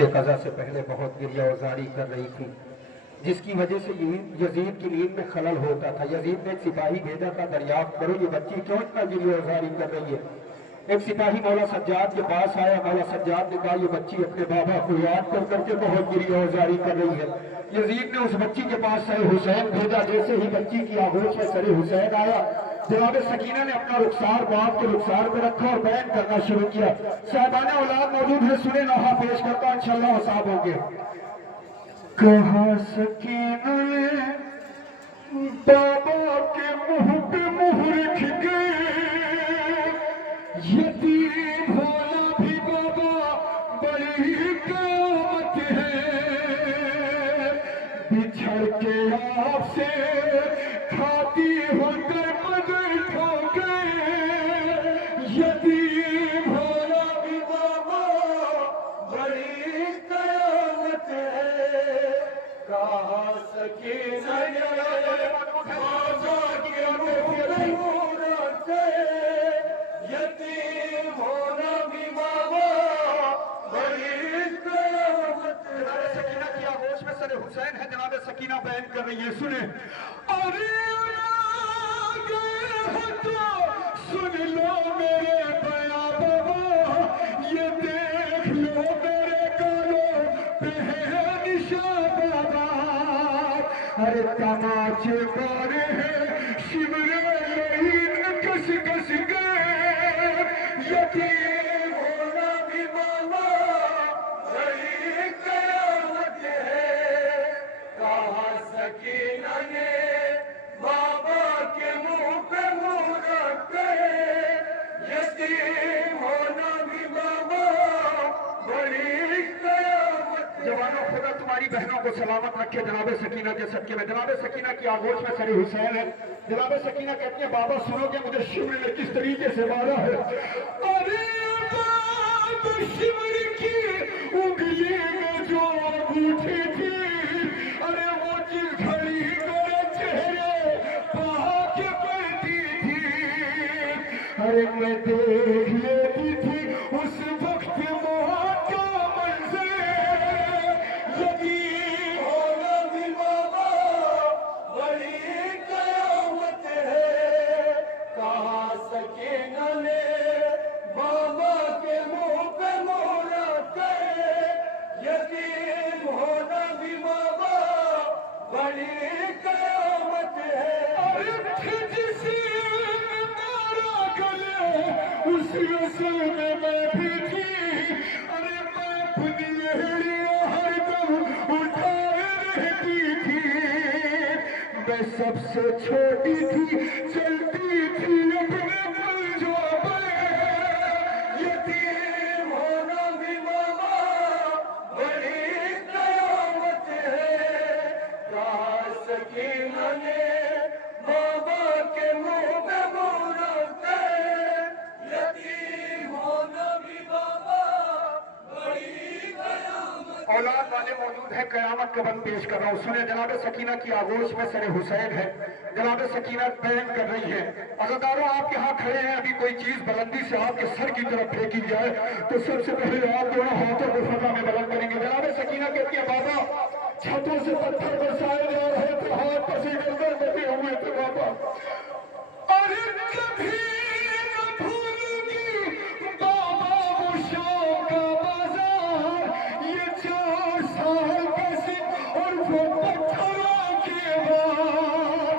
وقت قضا سے پہلے بہت گریہ وزاری کر رہی تھی، جس کی وجہ سے یزید کی نیند میں خلل ہوتا تھا۔ یزید نے ایک سپاہی بھیجا تھا، دریافت کرو یہ بچی کیوں اتنا گریہ وزاری کر رہی ہے۔ ایک سپاہی مولا سجاد کے پاس آیا، مولا سجاد نے کہا یہ بچی اپنے بابا کو یاد کر کر کے بہت گریہ وزاری کر رہی ہے۔ یزید نے اس بچی کے پاس سر حسین بھیجا، جیسے ہی بچی کی آغوش میں سر حسین آیا، جناب سکینہ نے اپنا رخسار باپ کے رخسار پہ رکھا اور بیان کرنا شروع کیا۔ صاحبان اولاد موجود ہے، سنیں نوحہ پیش کرتا ہوں، انشاءاللہ حساب ہوں گے۔ کہاں سکینہ نے بابا کے منہ پہ منہ رکھ گئے، یتیم ہونا بھی بابا بڑی قیامت ہے، بچھڑ کے آپ سے کھاتی ہو کر مگر کھو گئے، یتیم ہونا بھی بابا بڑی قیامت ہے، کہاں سکینہ حسین ہے، جناب سکینہ بیان کر رہی ہے، سنیں۔ ارے سن لو میرے بیا بابا، یہ دیکھ لو میرے گالوں پہ ہے نشان بابا، ارے تماچے مارے ہیں شمرے لعین کس کس گئے، یتیم ہونا بھی بابا بڑی قیامت ہے، کہا سکینہ نے بابا کے منہ پہ منہ رکھ گئے، یتیم ہونا بھی بابا بڑی قیامت ہے۔ جوانوں خدا تمہاری بہنوں کو سلامت رکھے جناب سکینہ کے صدقے میں۔ جناب سکینہ کی آغوش میں سر حسین ہے، جناب سکینہ کہتی ہے بابا سنو کہ مجھے شمر نے کس طریقے سے مارا ہے۔ ارے بابا شمر کی انگلی میں جو انگوٹھی تھی، ارے وہ جس گھڑی میرے چہرے پہا کے پڑتی تھی، ارے میں دیکھ لیتی تھی اس وقت موت کا منظر، یتیم ہونا بھی بابا بڑی قیامت ہے، کہا سکینہ نے بابا کے منہ پہ منہ رکھ گئے، یتیم ہونا بھی بابا بڑی قیامت ہے۔ ارے جس نے مارا گلے اس رسل میں بھی تھی، ارے میں اپنی ایڑیاں ہر دم اٹھائے رہتی تھی، میں سب سے چھوٹی تھی چلتی تھی اپنے پنجوں پہ، یتیم ہونا بھی بابا بڑی قیامت ہے، کہا سکینہ نے بابا کے منہ پہ منہ رکھ گئے، یتیم ہونا بھی بابا بڑی قیامت ہے۔ اولاد والے موجود ہیں، قیامت کا بند پیش کر رہا ہوں، سنیں۔ جناب سکینہ کی آغوش میں سر حسین ہے، جناب سکینہ بیان کر رہی ہے۔ عزاداروں آپ یہاں کھڑے ہیں، ابھی کوئی چیز بلندی سے آپ کے سر کی طرف پھینکی جائے تو سب سے پہلے آپ دونوں ہاتھوں کو فضا میں بلند کریں گے۔ جناب سکینہ کہتی ہے بابا چھتوں سے پتھر برسائے جا رہے تھے، ہاتھ پسینے سے بھیگے ہوئے تھے بابا، ارے کبھی نہ بھولوں گی بابا وہ شام کا بازار، یہ 4 سال کا سن اور وہ پتھروں کے وار،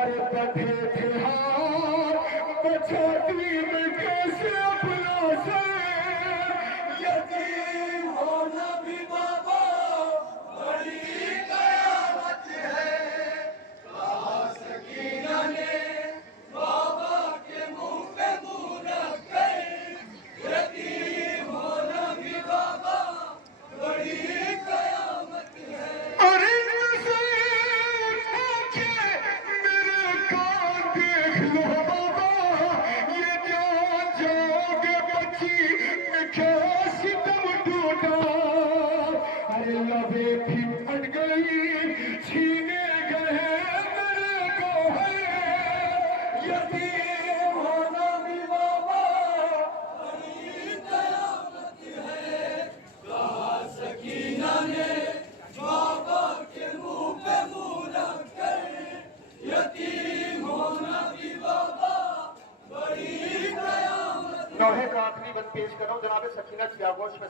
ارے بندھے تھے ہاتھ بچھاتی میں کیسے اپنا سر، یتیم ہونا بھی بابا بڑی قیامت ہے، کہا سکینہ نے